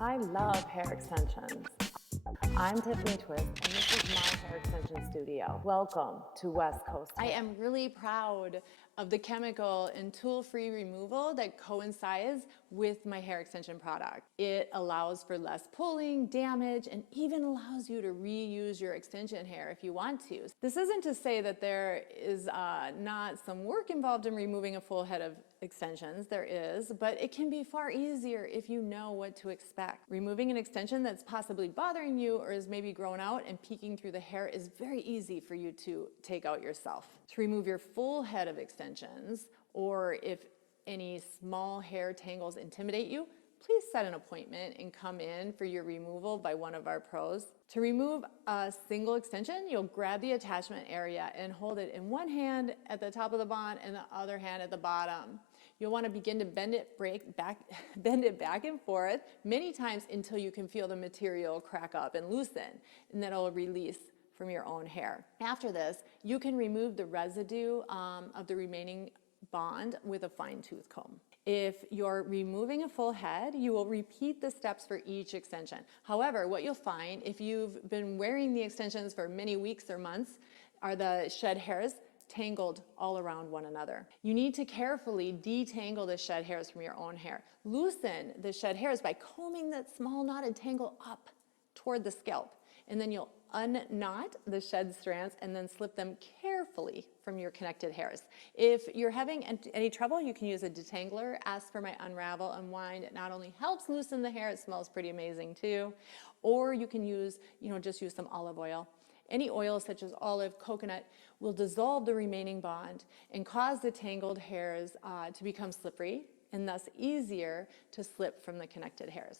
I love hair extensions. I'm Tiffany Twist, and this is my hair extension studio. Welcome to West Coast Hair. I am really proud of the chemical and tool-free removal that coincides with my hair extension product. It allows for less pulling, damage, and even allows you to reuse your extension hair if you want to. This isn't to say that there is not some work involved in removing a full head of extensions. There is, but it can be far easier if you know what to expect. Removing an extension that's possibly bothering you or is maybe grown out and peeking through the hair is very easy for you to take out yourself. To remove your full head of extensions, or if any small hair tangles intimidate you, please set an appointment and come in for your removal by one of our pros. To remove a single extension, you'll grab the attachment area and hold it in one hand at the top of the bond and the other hand at the bottom. You'll want to begin to bend it back and forth many times until you can feel the material crack up and loosen, and then it'll release from your own hair. After this, you can remove the residue of the remaining bond with a fine tooth comb. If you're removing a full head, you will repeat the steps for each extension. However, what you'll find if you've been wearing the extensions for many weeks or months are the shed hairs tangled all around one another. You need to carefully detangle the shed hairs from your own hair. Loosen the shed hairs by combing that small knotted tangle up toward the scalp, and then you'll unknot the shed strands and then slip them carefully from your connected hairs. If you're having any trouble, you can use a detangler. Ask for my Unravel Unwind. It not only helps loosen the hair, it smells pretty amazing too. Or you can use, just use some olive oil. Any oil such as olive, coconut will dissolve the remaining bond and cause the tangled hairs to become slippery and thus easier to slip from the connected hairs.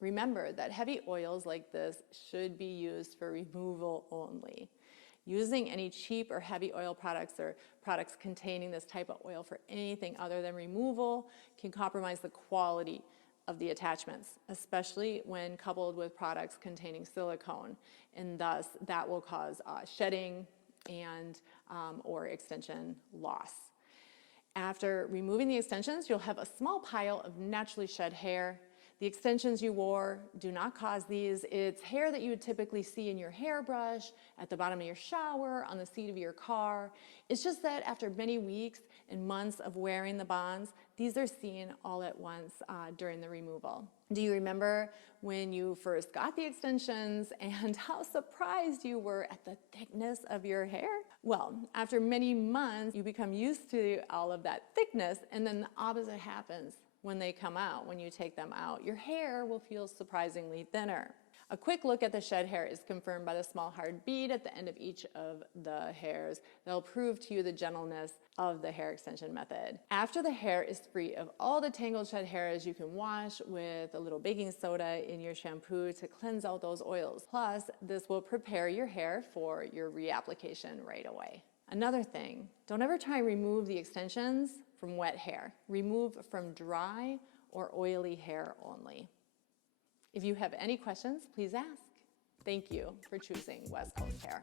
Remember that heavy oils like this should be used for removal only. Using any cheap or heavy oil products or products containing this type of oil for anything other than removal can compromise the quality of the attachments, especially when coupled with products containing silicone, and thus that will cause shedding and or extension loss. After removing the extensions, you'll have a small pile of naturally shed hair. The extensions you wore do not cause these. It's hair that you would typically see in your hairbrush, at the bottom of your shower, on the seat of your car. It's just that after many weeks and months of wearing the bonds, these are seen all at once during the removal. Do you remember when you first got the extensions and how surprised you were at the thickness of your hair? Well, after many months, you become used to all of that thickness, and then the opposite happens. When they come out, when you take them out, your hair will feel surprisingly thinner. A quick look at the shed hair is confirmed by the small hard bead at the end of each of the hairs. They'll prove to you the gentleness of the hair extension method. After the hair is free of all the tangled shed hairs, you can wash with a little baking soda in your shampoo to cleanse out those oils. Plus, this will prepare your hair for your reapplication right away. Another thing, don't ever try and remove the extensions from wet hair. Remove from dry or oily hair only. If you have any questions, please ask. Thank you for choosing West Coast Hair.